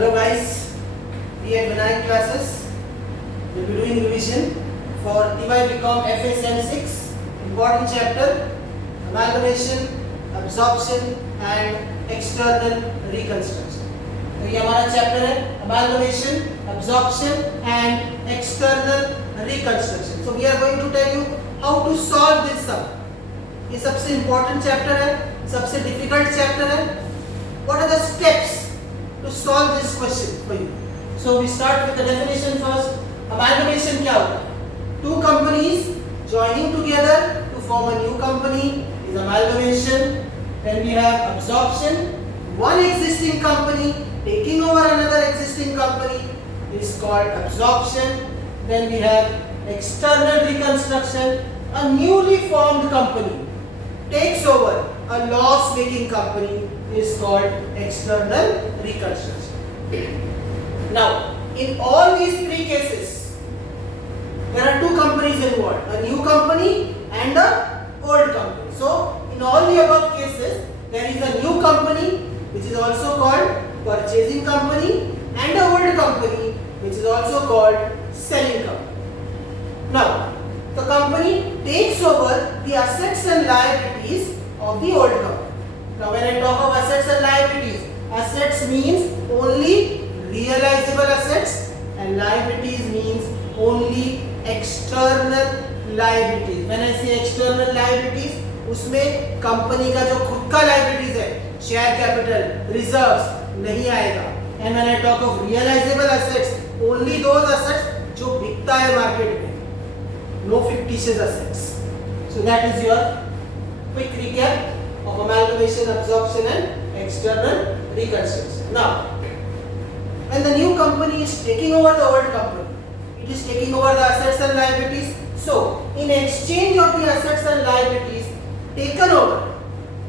Hello guys, we at Vinayak classes will be doing revision for TY BCom FSM 6 important chapter amalgamation, absorption and external reconstruction. तो ये हमारा chapter है amalgamation, absorption and external reconstruction. So we are going to tell you how to solve this sum. ये सबसे important chapter है, सबसे difficult chapter है. What are the steps to solve this question for you? So we start with the definition first. Amalgamation क्या होता है? Two companies joining together to form a new company is amalgamation. Then we have absorption. One existing company taking over another existing company is called absorption. Then we have external reconstruction. A newly formed company takes over a loss-making company is called external reconstruction. Now, in all these three cases, there are two companies involved, a new company and a old company. So, in all the above cases, there is a new company which is also called purchasing company and a old company which is also called selling company. Now, the company takes over the assets and liabilities of the old company. Now, when I talk of assets and liabilities, assets means only realizable assets and liabilities means only external liabilities. When I say external liabilities, उसमें company का जो खुद का liabilities है, share capital, reserves नहीं आएगा. And when I talk of realizable assets, only those assets जो बिकता है market में, no fictitious assets. So that is your quick recap of amalgamation, absorption and external reconstruction. Now, when the new company is taking over the old company, it is taking over the assets and liabilities. So, in exchange of the assets and liabilities taken over,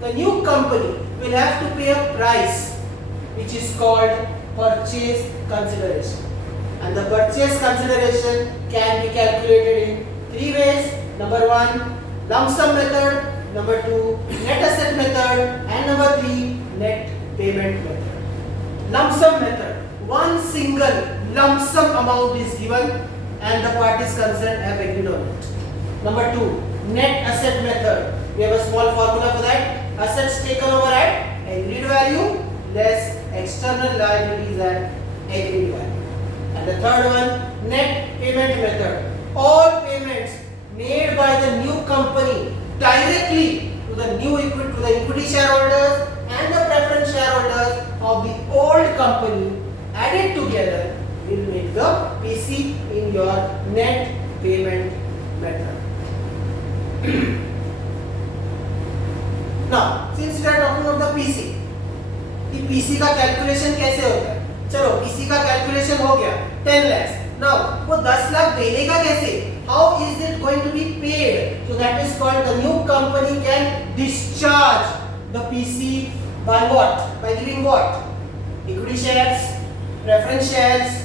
the new company will have to pay a price which is called purchase consideration. And the purchase consideration can be calculated in three ways. Number one, lump sum method. Number two, net asset method. And number three, net payment method. Lump sum method. One single lump sum amount is given and the parties concerned have agreed on it. Number two, net asset method. We have a small formula for that. Assets taken over at agreed value less external liabilities at agreed value. And the third one, net payment method. All payments made by the new company directly to the equity shareholders and the preference shareholders of the old company added together will make the PC in your net payment method. Now, since we are talking of the PC, the PC का calculation कैसे होता है? चलो PC का calculation हो गया 10 lakhs. Now वो 10 लाख देने का कैसे? How is it going to be paid? So that is called the new company can discharge the PC by what? By giving what? Equity shares, preference shares,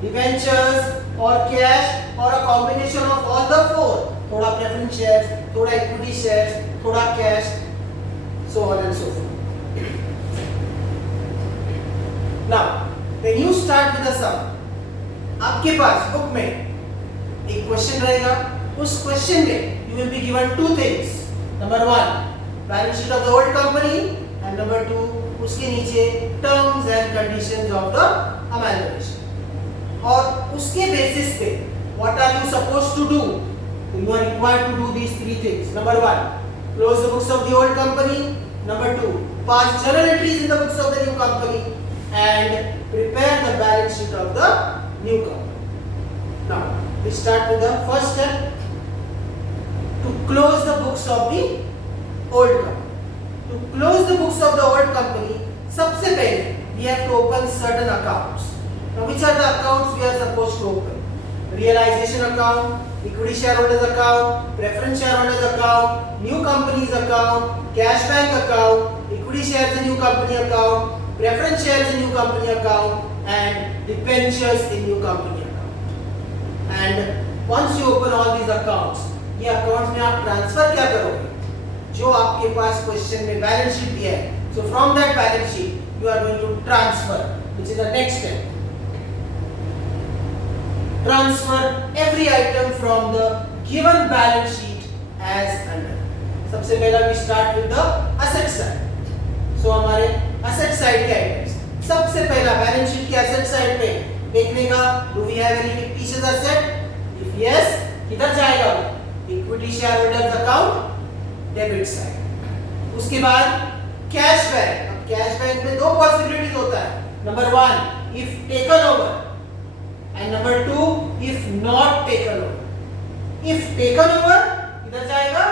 debentures or cash or a combination of all the four. थोड़ा preference shares, थोड़ा equity shares, थोड़ा cash, so on and so forth. Now, when you start with the sum, आपके पास book में एक question रहेगा. उस question में you will be given two things. Number one, balance sheet of the old company and number two, उसके नीचे terms and conditions of the amalgamation. और उसके basis पे what are you supposed to do? You are required to do these three things. Number one, close the books of the old company. Number two, pass journal entries in the books of the new company and prepare the balance sheet of the new company. Now, we start with the first step, to close the books of the old company. To close the books of the old company, सबसे पहले we have to open certain accounts. Now, which are the accounts we are supposed to open? Realization account, equity shareholders account, preference shareholders account, new companies account, cash bank account, equity shares in new company account, preference shares in new company account and debentures in new company account. And once you open all these accounts, ये accounts में आप transfer क्या करोगे? जो आपके पास question में balance sheet दिया है, so from that balance sheet you are going to transfer which is the next step. Transfer every item from the given balance sheet as under. सबसे पहला we start with the asset side. So हमारे asset side के items. सबसे पहला balance sheet के asset side पे देखने का, do we have any fictitious asset? If yes, किधर जाएगा वो? Equity shareholders account, debit side. उसके बाद कैश बैंक. अब कैश बैंक में दो पॉसिबिलिटीज होता है. Number 1, if taken over, and number 2, if not taken over. If taken over, किधर जाएगा?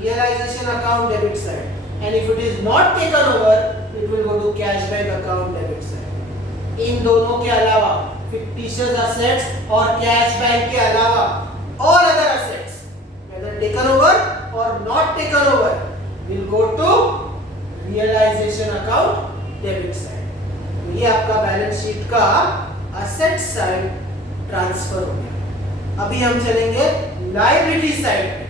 Realization account, debit side. And if it is not taken over, it will go to cash bank account, debit side. इन दोनों के अलावा fictitious assets और cash bank के अलावा all other assets, whether taken over or not taken over, will go to realization account, debit side. तो ये आपका balance sheet का asset side ट्रांसफर हो गया. अभी हम चलेंगे liability side पे.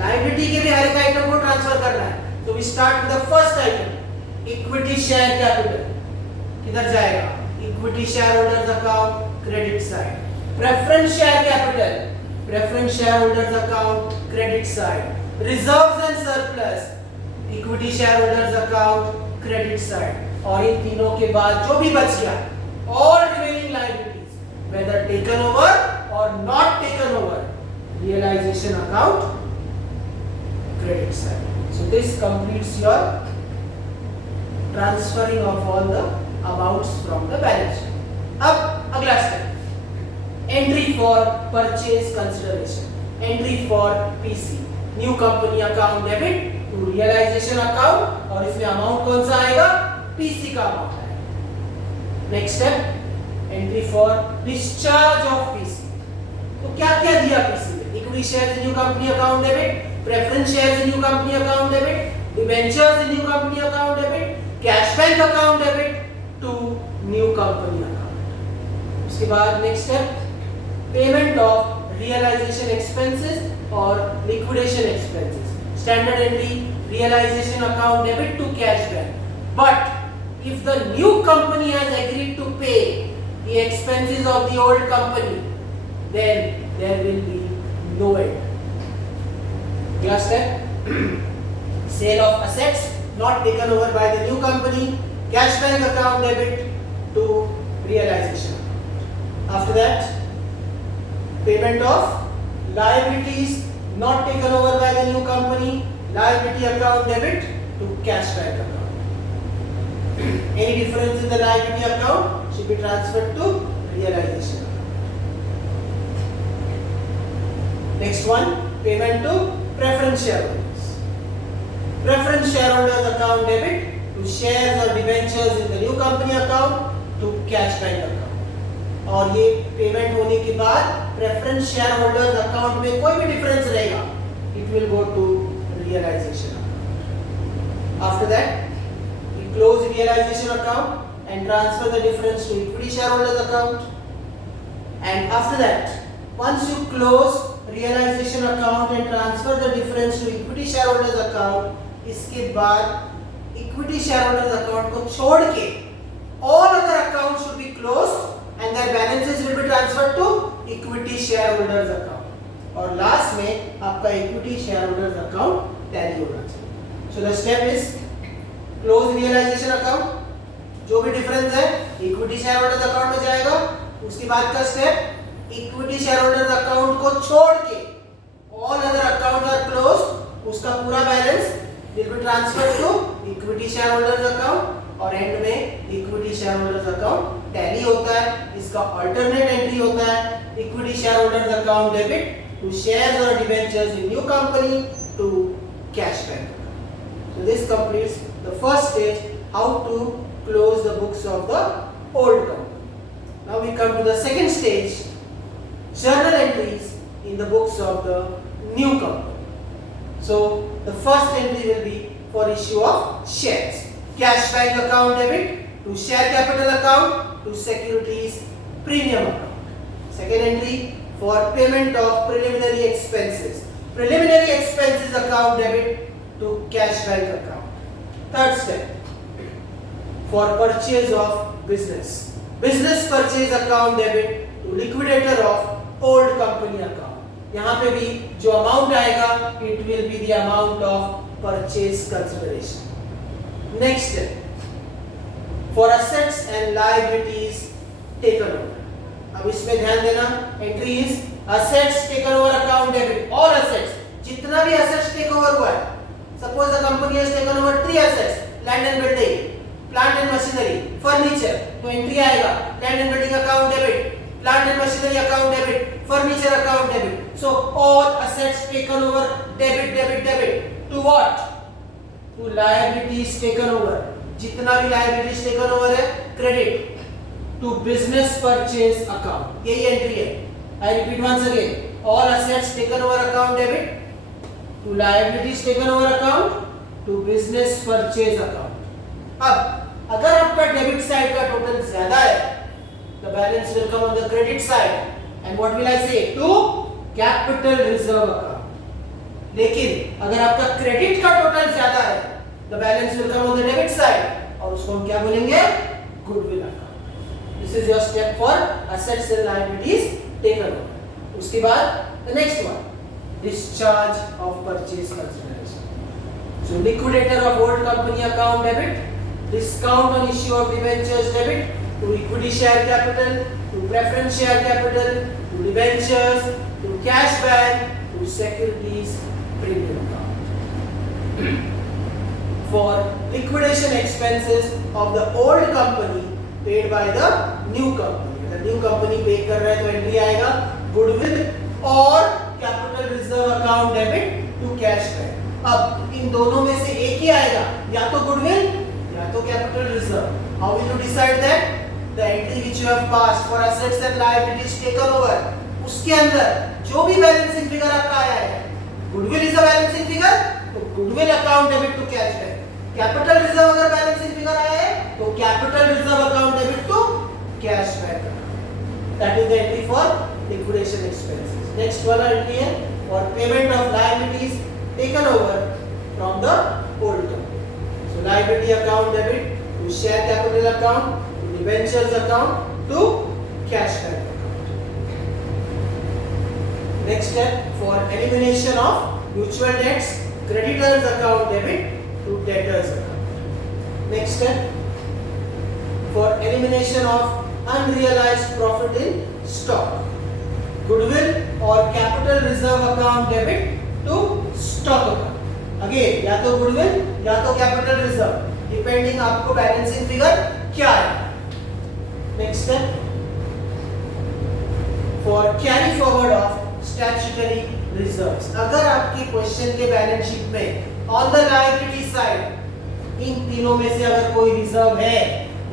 liability के भी हर एक आइटम को ट्रांसफर करना है. So we start with the first item, equity share capital. किधर जाएगा? Equity shareholders account, credit side. Preference share capital, preference shareholders account, credit side. Reserves and surplus, equity shareholders account, credit side. और इन तीनों के बाद जो भी बच गया, all remaining liabilities, whether taken over or not taken over, realization account, credit side. So this completes your transferring of all the amounts from the balance sheet. अब अगला step, entry for purchase consideration, entry for PC, new company account debit to realization account, और इसमें amount कौन सा आएगा? PC का amount आएगा. Next step, entry for discharge of PC. तो क्या क्या दिया PC में? Equity shares in new company account debit, preference shares in new company account debit, debentures in new company account debit, cash bank account debit to new company account. उसके बाद next step, payment of realization expenses or liquidation expenses. Standard entry, realization account debit to cash bank. But if the new company has agreed to pay the expenses of the old company, then there will be no end. Last step, sale of assets not taken over by the new company, cash bank account debit to realization account. After that, payment of liabilities not taken over by the new company, liability account debit to cash bank account. Any difference in the liability account should be transferred to realization account. Next one, payment to preference shareholders. Preference shareholders account debit to shares or debentures in the new company account to cash bank account. और ये payment होने के बाद preference share holders account में कोई भी difference रहेगा, it will go to realisation account. After that we close realisation account and transfer the difference to equity share holders account. And after that once you close realization account and transfer the difference to equity shareholders account, इसके बाद equity shareholders account को छोड़ के all other accounts should be closed and their balances will be transferred to equity shareholders account. और last में आपका equity shareholders account tally होना चाहिए. So the step is close realization account, जो भी डिफरेंस है equity shareholders account में जाएगा. उसके बाद का स्टेप इक्विटी शेयरहोल्डर्स अकाउंट को छोड़ के all other account are closed, उसका पूरा balance will be transferred to equity shareholders account. और एंड में इक्विटी शेयरहोल्डर्स अकाउंट टैली होता है. इसका अल्टरनेट एंट्री होता है equity shareholders account debit to shares और debentures in new company to cash bank. So this completes the first stage, how to close the books of the old company. Now we come to the second stage, journal entries in the books of the new company. So the first entry will be for issue of shares, cash bank account debit to share capital account to securities premium account. Second entry for payment of preliminary expenses, preliminary expenses account debit to cash bank account. Third step for purchase of business. Business purchase account debit to liquidator of old company account. यहाँ पे भी जो amount आएगा it will be the amount of purchase consideration. Next, for assets and liabilities taken over. अब इसमें ध्यान देना, entry is assets taken over account debit. All assets, जितना भी assets take over हुआ है, suppose the company has taken over 3 assets, land and building, plant and machinery, furniture, तो entry आएगा land and building account debit, plant and machinery account debit, furniture account debit. So all assets taken over debit debit debit to what? To liabilities taken over. जितना भी liabilities taken over है credit to business purchase account. यही entry है. I repeat once again. All assets taken over account debit to liabilities taken over account to business purchase account. अब अगर आपका debit side का total ज्यादा है, the balance will come on the credit side. And what will I say? To capital reserve account. लेकिन अगर आपका credit का टोटल ज्यादा है, the balance will come on the debit side. और उसको हम क्या बोलेंगे? Goodwill account. This is your step for assets and liabilities taken over. उसके बाद the next one, discharge of purchase consideration. So liquidator of old company account debit, discount on issue of debentures debit to equity share capital, to preference share capital, to debentures, to cash back, to securities premium account. For liquidation expenses of the old company paid by the new company. The new company पे कर रहा है तो entry आएगा goodwill और capital reserve account debit to cash back. अब इन दोनों में से एक ही आएगा, या तो goodwill या तो capital reserve. How will you decide that? The entry which you have passed for assets and liabilities taken over, उसके अंदर जो भी balancing figure आपका आया है, goodwill is a balancing figure, तो goodwill account debit to cash back. Capital reserve अगर balancing figure आया है तो capital reserve account debit to cash back. That is the entry for liquidation expenses. Next वाला entry है for payment of liabilities taken over from the old company. So liability account debit to share capital account to debentures account to cash back account. Next step for elimination of mutual debts creditors account debit to debtors account. Next step for elimination of unrealized profit in stock, goodwill or capital reserve account debit to stock account. Again या तो goodwill या तो capital reserve depending आपको balancing figure क्या है. Next step for carry forward of statutory reserves. अगर आपकी question के बैलेंस शीट में ऑन द लायबिलिटी साइड इन तीनों में से अगर कोई रिजर्व है,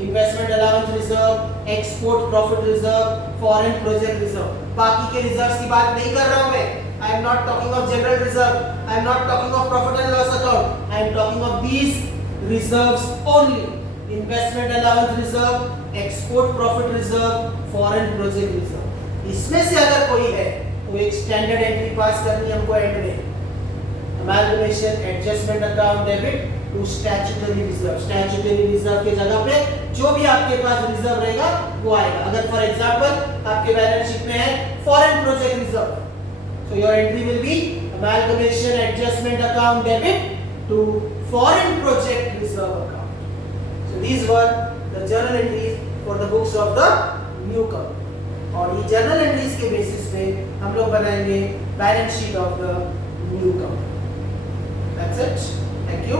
investment allowance reserve, export profit reserve, foreign project reserve, बाकी के रिजर्व्स की बात नहीं कर रहा हूं मैं. I am not talking of general reserve, I am not talking of profit and loss account, I am talking of these reserves only. Investment allowance reserve, export profit reserve, foreign project reserve, इसमें से अगर कोई है तो एक standard entry पास करनी हमको and में. Amalgamation adjustment account debit to statutory reserve. Statutory reserve के जगह पे जो भी आपके पास रिजर्व रहेगा वो आएगा. अगर फॉर एग्जांपल आपके बैलेंस शीट में है foreign project reserve, so your entry will be amalgamation adjustment account debit to foreign project reserve account. So these were the journal entries for the books of the new company. और ये journal entries के basis पे हम लोग बनाएंगे balance sheet of the new company. That's it. Thank you.